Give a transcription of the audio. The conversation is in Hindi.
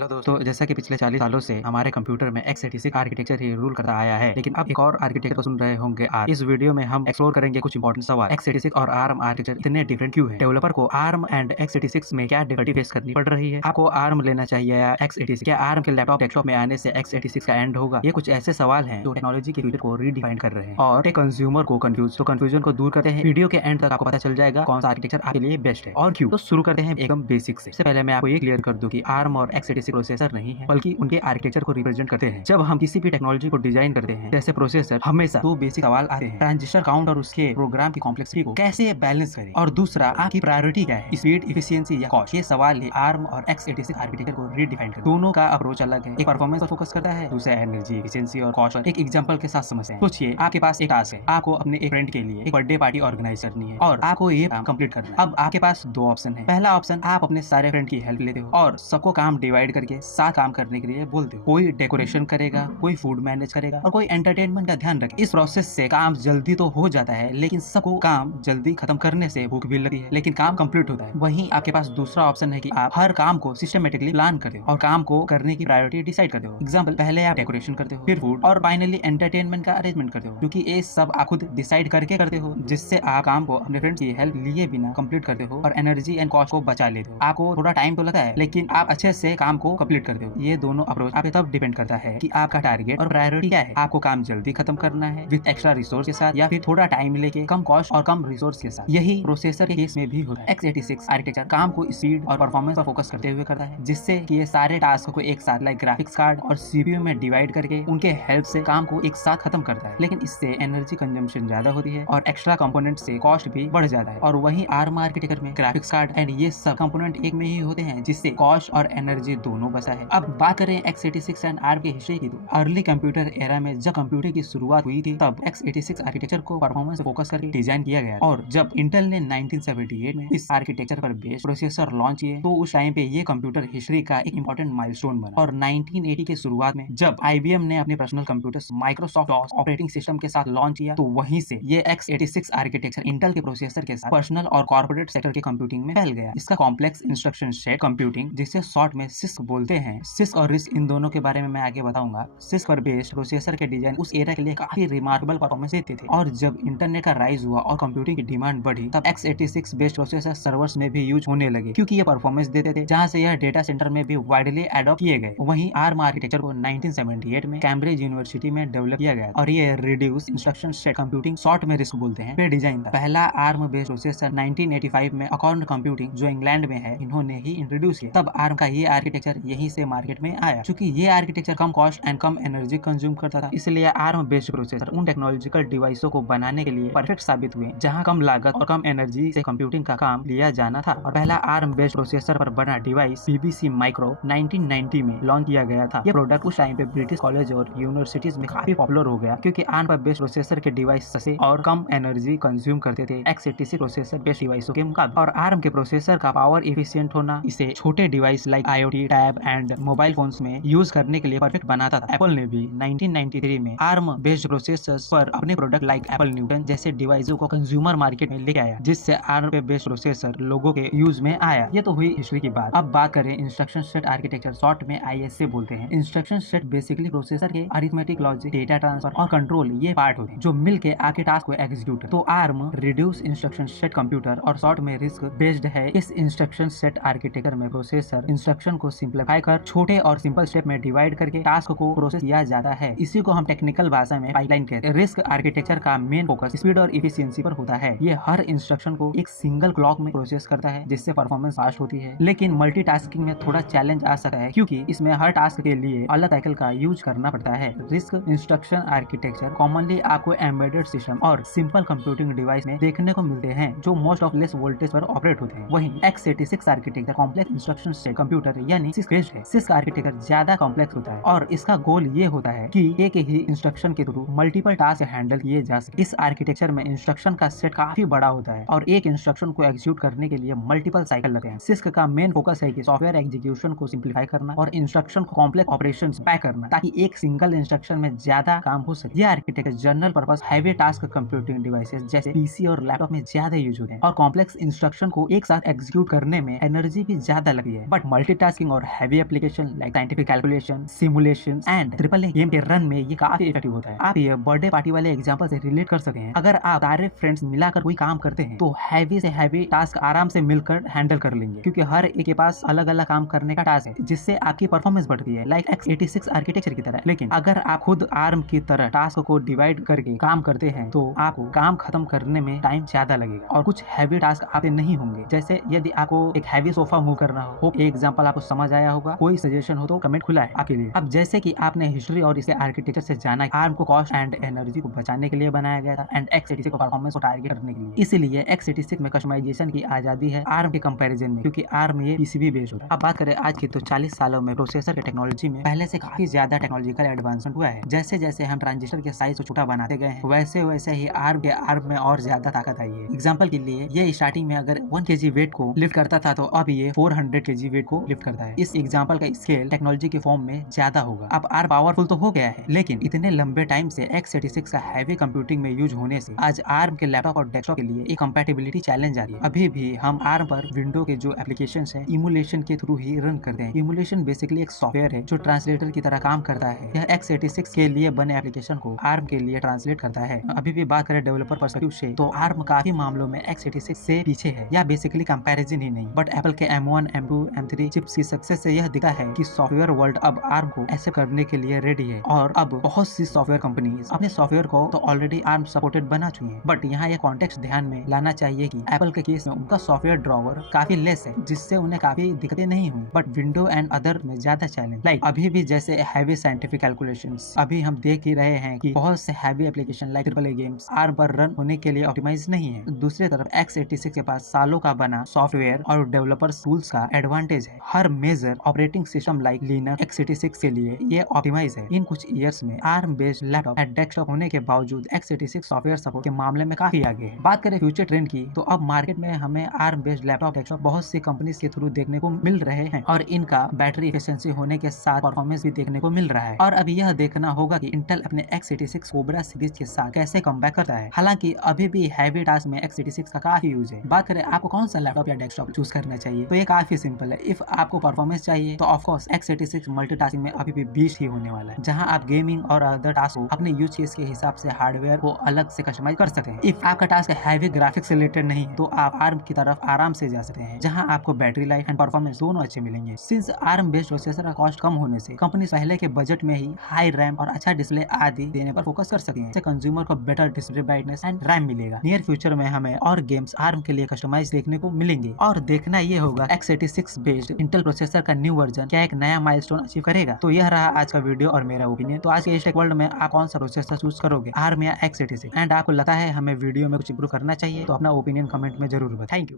हेलो दोस्तों, जैसा कि पिछले 40 सालों से हमारे कंप्यूटर में x86 आर्किटेक्चर ही रूल करता आया है, लेकिन अब एक और आर्किटेक्चर को सुन रहे होंगे। आज इस वीडियो में हम एक्सप्लोर करेंगे कुछ इंपॉर्टेंट सवाल। x86 और ARM आर्किटेक्चर इतने डिफरेंट क्यों है? डेवलपर को ARM एंड x86 में क्या डिफिकल्टी फेस करनी पड़ रही है? आपको ARM लेना चाहिए या x86? क्या ARM के लैपटॉप डेस्कटॉप में आने से x86 का एंड होगा? ये कुछ ऐसे सवाल हैं जो टेक्नोलॉजी के फ्यूचर को रीडिफाइन कर रहे हैं और एक कंज्यूमर को कंफ्यूजन को दूर करते हैं। वीडियो के एंड तक आपको पता चल जाएगा कौन सा आर्किटेक्चर आपके लिए बेस्ट है और क्यों। तो शुरू करते हैं एकदम बेसिक से। पहले मैं आपको ये क्लियर कर दूं कि ARM और x86 प्रोसेसर नहीं है, बल्कि उनके आर्किटेक्चर को रिप्रेजेंट करते हैं। जब हम किसी भी टेक्नोलॉजी को डिजाइन करते हैं जैसे प्रोसेसर, हमेशा दो बेसिक सवाल आते हैं। ट्रांजिस्टर काउंट और उसके प्रोग्राम की कॉम्प्लेक्सिटी को कैसे बैलेंस करें, और दूसरा आपकी प्रायोरिटी क्या है, स्पीड, इफिशियंसी या कॉस्ट। ये सवाल ही ARM और x86 आर्किटेक्चर को रीडिफाइन करते हैं। दोनों का अप्रोच अलग है। एक परफॉर्मेंस पर फोकस करता है, दूसरा एनर्जी, इफिशियंसी और कॉस्ट पर। एक एग्जांपल के साथ समझते हैं। सोचिए आपके पास एक टास्क है, आपको अपने एक फ्रेंड के लिए एक बर्थडे पार्टी ऑर्गेनाइज करनी है और आपको ये काम कंप्लीट करना है। अब आपके पास दो ऑप्शन है। पहला ऑप्शन, आप अपने सारे फ्रेंड की हेल्प लेते हो और सबको काम डिवाइड करके साथ काम करने के लिए बोलते हो। कोई डेकोरेशन करेगा, कोई फूड मैनेज करेगा और कोई एंटरटेनमेंट का ध्यान रखे। इस प्रोसेस से काम जल्दी तो हो जाता है, लेकिन सबको काम जल्दी खत्म करने से भूख भी लगती है, लेकिन काम कंप्लीट होता है। वहीं आपके पास दूसरा ऑप्शन है कि आप हर काम को सिस्टमेटिकली प्लान करते हो और काम को करने की प्रायोरिटी डिसाइड करते हो। एग्जाम्पल, पहले आप डेकोरेशन करते हो, फिर फूड और फाइनली एंटरटेनमेंट का अरेंजमेंट करते हो, क्योंकि ये सब आप खुद डिसाइड करके करते हो, जिससे आप काम को अपने फ्रेंड्स की हेल्प लिए बिना कंप्लीट करते हो और एनर्जी एंड कॉस्ट को बचा लेते हो। आपको थोड़ा टाइम तो लगता है, लेकिन आप अच्छे से काम को कंप्लीट करते हो। ये दोनों अप्रोच आप तब डिपेंड करता है कि आपका टारगेट और प्रायोरिटी क्या है। आपको काम जल्दी खत्म करना है विद एक्स्ट्रा रिसोर्स के साथ, या फिर थोड़ा टाइम लेके कम कॉस्ट और कम रिसोर्स के साथ। यही प्रोसेसर के केस में भी होता है। x86 आर्किटेक्चर काम को स्पीड और परफॉर्मेंस पर फोकस करते हुए करता है, जिससे कि ये सारे टास्क को एक साथ लाइक ग्राफिक्स कार्ड और सीपीयू में डिवाइड करके उनके हेल्प से काम को एक साथ खत्म करता है। लेकिन इससे एनर्जी कंजम्पशन ज्यादा होती है और एक्स्ट्रा कंपोनेंट से कॉस्ट भी बढ़ जाता है। और वहीं ARM आर्किटेक्चर में ग्राफिक्स कार्ड एंड ये सब कंपोनेंट एक में ही होते हैं, जिससे कॉस्ट और एनर्जी दोनों बचा है। अब बात करें x86 एंड ARM की हिस्ट्री की, तो अर्ली कंप्यूटर एरा में जब कंप्यूटर की शुरुआत हुई थी, तब x86 आर्किटेक्चर को परफॉर्मेंस पे फोकस करके डिजाइन किया गया। और जब इंटेल ने 1978 में इस आर्किटेक्चर पर बेस्ड प्रोसेसर लॉन्च किए, तो उस टाइम पे ये कंप्यूटर हिस्ट्री का एक इंपॉर्टेंट माइलस्टोन बना। और 1980 के शुरुआत में जब IBM ने अपने personal computers Microsoft operating system के साथ लॉन्च किया, तो वहीं से ये x86 आर्किटेक्चर इंटेल के प्रोसेसर के साथ पर्सनल और कॉर्पोरेट सेक्टर के कंप्यूटिंग में फैल गया। इसका कॉम्प्लेक्स इंस्ट्रक्शन सेट कंप्यूटिंग, जिसे शॉर्ट में CISC बोलते हैं, CISC और RISC, इन दोनों के बारे में मैं आगे बताऊंगा। CISC पर बेस्ड प्रोसेसर के डिजाइन उस एरा के लिए काफी रिमार्केबल परफॉर्मेंस देते थे। और जब इंटरनेट का राइज हुआ और कंप्यूटिंग की डिमांड बढ़ी, तब x86 बेस्ड प्रोसेसर सर्वर्स में भी यूज होने लगे, क्योंकि ये परफॉर्मेंस देते थे, जहां से यह डेटा सेंटर में भी वाइडली अडॉप्ट किए गए। वहीं ARM आर्किटेक्चर को 1978 में कैम्ब्रिज यूनिवर्सिटी में डेवलप किया गया और ये reduce instruction set computing, short में RISC बोलते हैं, पे डिजाइन था। पहला ARM बेस्ड प्रोसेसर 1985 में अकाउंट कंप्यूटिंग, जो इंग्लैंड में है, इन्होंने ही इंट्रोड्यूस किया। तब ARM का ये आर्किटेक्चर यहीं से मार्केट में आया। क्योंकि ये architecture come cost and come energy consume करता था, इसलिए ARM बेस्ड प्रोसेसर उन टेक्नोलॉजिकल डिवाइसों को बनाने के लिए परफेक्ट साबित हुए जहां कम लागत और कम एनर्जी से कंप्यूटिंग का काम लिया जाना था। और पहला ARM बेस्ड प्रोसेसर पर बना डिवाइस BBC माइक्रो 1990 में लॉन्च किया गया था। ये प्रोडक्ट उस टाइम पे ब्रिटिश कॉलेज और यूनिवर्सिटीज में काफी पॉपुलर हो गया, क्योंकि ARM पर बेस्ड प्रोसेसर के डिवाइस सस्ते और कम एनर्जी कंज्यूम करते थे x86 प्रोसेसर बेस्ड डिवाइसों के मुकाबले। और ARM के प्रोसेसर का पावर एफिशिएंट होना इसे छोटे device like IoT, tab and mobile phones में यूज करने के लिए परफेक्ट बनाता था। एप्पल ने भी 1993 में ARM बेस्ड प्रोसेसर्स पर अपने प्रोडक्ट लाइक एप्पल न्यूटन जैसे डिवाइसों को कंज्यूमर मार्केट में लेके आया, जिससे ARM पे बेस्ड प्रोसेसर लोगों के यूज में आया। ये तो हुई हिस्ट्री की बात। अब बात करें इंस्ट्रक्शन सेट आर्किटेक्चर, शॉर्ट में ISA बोलते हैं। इंस्ट्रक्शन सेट बेसिकली प्रोसेसर के अरिथमेटिक, लॉजिक, डेटा ट्रांसफर और कंट्रोल ये पार्ट होते हैं, जो मिलके आपके टास्क को एग्जीक्यूट करते हैं। तो ARM reduce instruction set computer और शॉर्ट में RISC बेस्ड है। इस इंस्ट्रक्शन सेट आर्किटेक्चर में प्रोसेसर इंस्ट्रक्शन को सिंप्लीफाई कर छोटे और सिंपल स्टेप में डिवाइड करके टास्क को प्रोसेस किया जाता है। इसी को हम टेक्निकल भाषा में पाइपलाइन कहते हैं। RISC आर्किटेक्चर का मेन फोकस स्पीड और इफिशियंसी पर होता है। ये हर इंस्ट्रक्शन को एक सिंगल क्लॉक में प्रोसेस करता है, जिससे परफॉर्मेंस फास्ट होती है। लेकिन मल्टीटास्किंग में थोड़ा चैलेंज आ सकता है, क्योंकि इसमें हर टास्क के लिए अलग साइकिल का यूज करना पड़ता है। RISC इंस्ट्रक्शन आर्किटेक्चर कॉमनली आपको एम्बेडेड सिस्टम और सिंपल कंप्यूटिंग डिवाइस में देखने को मिलते हैं, जो मोस्ट ऑफ लेस वोल्टेज पर ऑपरेट होते हैं। वहीं x86 आर्किटेक्चर कॉम्प्लेक्स इंस्ट्रक्शन से कंप्यूटर यानी CISC बेस्ड है। CISC आर्किटेक्चर ज्यादा कॉम्प्लेक्स होता है और इसका गोल ये होता है कि एक ही इंस्ट्रक्शन के थ्रू मल्टीपल टास्क हैंडल किए जा सके। इस आर्किटेक्चर में इंस्ट्रक्शन का सेट काफी बड़ा होता है और एक इंस्ट्रक्शन को एग्जीक्यूट करने के लिए मल्टीपल साइकिल लगते हैं। CISC का मेन फोकस है कि सॉफ्टवेयर एग्जीक्यूशन को सिंप्लीफाई करना और इंस्ट्रक्शन को कॉम्प्लेक्स ऑपरेशंस पैक करना, ताकि एक सिंगल इंस्ट्रक्शन में ज्यादा काम हो सके। ये architecture general purpose heavy task computing devices जैसे PC और लैपटॉप में ज्यादा यूज होते हैं और कॉम्प्लेक्स इंस्ट्रक्शन को एक साथ एग्जीक्यूट करने में एनर्जी भी ज्यादा लगती है। बट मल्टीटास्किंग और heavy application like scientific calculation, simulation and triple A game के रन में ये काफी इफेक्टिव होता है। आप ये बर्थडे पार्टी वाले एग्जांपल से रिलेट कर सके हैं। अगर आप सारे फ्रेंड्स मिलाकर कोई काम करते हैं तो हैवी से हैवी टास्क आराम से मिलकर हैंडल कर लेंगे, क्योंकि हर एक के पास अलग अलग काम करने का टास्क है, जिससे आपकी परफॉर्मेंस बढ़ती है लाइक x86 आर्किटेक्चर की तरह। लेकिन अगर आप खुद आर्म की तरह टास्क को डिवाइड करके काम करते हैं तो आपको काम खत्म करने में टाइम ज्यादा लगेगा और कुछ हैवी टास्क आपसे नहीं होंगे। जैसे यदि आपको एक हैवी सोफा मूव करना हो, एक एग्जांपल आपको समझ आया होगा। कोई सजेशन हो तो कमेंट खुला है आपके लिए। अब जैसे कि आपने हिस्ट्री और इसके आर्किटेक्चर से जाना, आर्म को कॉस्ट एंड एनर्जी को बचाने के लिए बनाया गया था एंड x86 को परफॉर्मेंस को टारगेट करने के लिए। इसलिए x86 में कस्टमाइजेशन की आजादी है आर्म के कंपैरिजन में, क्योंकि आर्म ये पीसीबी बेस्ड होता है। अब बात करें आज की, तो 40 सालों में प्रोसेसर के टेक्नोलॉजी में पहले से काफी ज्यादा टेक्नोलॉजिकल एडवांसमेंट हुआ है। जैसे जैसे हम ट्रांजिस्टर के साइज को छोटा बनाते गए हैं, वैसे वैसे ही आर्म में और ज्यादा ताकत आई है। एग्जाम्पल के लिए ये स्टार्टिंग में अगर 1 kg वेट को लिफ्ट करता था तो अब ये 400 kg वेट को लिफ्ट करता है। इस एग्जाम्पल का स्केल टेक्नोलॉजी के फॉर्म में ज्यादा होगा। अब आर्म पावरफुल तो हो गया है, लेकिन इतने लंबे टाइम से x86 का हैवी कंप्यूटिंग में यूज होने से आज आर्म के लैपटॉप और डेस्कटॉप के लिए एक कंपैटिबिलिटी चैलेंज आ रही है। अभी भी हम आर्म पर विंडो के जो एप्लीकेशन है इमुलेशन के थ्रू ही रन करते हैं। इमुलेशन बेसिकली एक सॉफ्टवेयर है जो ट्रांसलेटर की तरह काम करता है। यह x86 के लिए बने एप्लीकेशन को आर्म के लिए ट्रांसलेट करता है। अभी भी बात करें डेवलपर पर्सपेक्टिव से, तो आर्म काफी मामलों में x86 से पीछे है, या बेसिकली कंपैरिजन ही नहीं। बट एप्पल के M1, M2, M3 चिप्स की सक्सेस से यह दिखा है कि सॉफ्टवेयर वर्ल्ड अब आर्म को एक्सेप्ट करने के लिए रेडी है और अब बहुत सी सॉफ्टवेयर कंपनीज अपने सॉफ्टवेयर को तो ऑलरेडी आर्म सपोर्टेड बना चुकी है। बट यहाँ यह कॉन्टेक्स्ट ध्यान में लाना चाहिए कि एप्पल के केस में उनका सॉफ्टवेयर ड्रॉवर काफी लेस है, जिससे उन्हें काफी दिक्कतें नहीं हुई। बट विंडो एंड अदर में ज्यादा चैलेंज लाइक अभी भी जैसे हैवी साइंटिफिक कैलकुलेशंस अभी हम देख ही रहे हैं कि बहुत से heavy application like triple A games arm पर रन होने के लिए ऑप्टिमाइज नहीं है। दूसरी तरफ x86 के पास सालों का बना सॉफ्टवेयर और डेवलपर टूल्स का एडवांटेज है। हर major operating system like Linux x86 के लिए ये ऑप्टिमाइज है। इन कुछ ईयर्स में arm based laptop and desktop होने के बावजूद x86 सॉफ्टवेयर सपोर्ट के मामले में काफी आगे है। बात करें फ्यूचर ट्रेंड की, तो अब मार्केट में हमें आर्म बेस्ड लैपटॉप डेस्कटॉप बहुत सी कंपनीज के थ्रू देखने को मिल रहे हैं और इनका बैटरी एफिशिएंसी होने के साथ परफॉर्मेंस भी देखने को मिल रहा है। और अभी यह देखना होगा कि इंटेल अपने x86 कोबरा सीरीज के साथ कैसे कमबैक करता है। हालांकि अभी भी हैवी टास्क में x86 का काफी यूज है। बात करें आपको कौन सा लैपटॉप या डेस्कटॉप चूज करना चाहिए, तो ये काफी सिंपल है। इफ आपको परफॉर्मेंस चाहिए तो ऑफ कोर्स x86 मल्टीटास्किंग में अभी भी बीस्ट ही होने वाला है, जहां आप गेमिंग और अदर टास्क को अपने यूज केस के हिसाब से हार्डवेयर को अलग से कस्टमाइज कर सकते हैं। इफ आपका टास्क हैवी ग्राफिक्स से रिलेटेड नहीं तो आप आर्म की तरफ आराम से जा सकते हैं, जहां आपको बैटरी लाइफ एंड परफॉर्मेंस दोनों अच्छे मिलेंगे। सिंस आर्म बेस्ड प्रोसेसर का कॉस्ट कम होने से कंपनी पहले के बजट में ही हाई रैम और अच्छा डिस्प्ले आदि देने पर फोकस कर सकती है। कंज्यूमर को better display brightness and RAM मिलेगा। नियर फ्यूचर में हमें और गेम्स आर्म के लिए कस्टमाइज देखने को मिलेंगे और देखना ये होगा x86 बेस्ड इंटेल प्रोसेसर का न्यू वर्जन क्या एक नया माइलस्टोन अचीव करेगा। तो यह रहा आज का वीडियो और मेरा ओपिनियन। तो आज के इस टेक वर्ल्ड में आप कौन सा प्रोसेसर चूज करोगे, आर्म या x86? एंड आपको लगता है हमें वीडियो में कुछ इंप्रूव करना चाहिए तो अपना ओपिनियन कमेंट में जरूर बताएं। Thank you.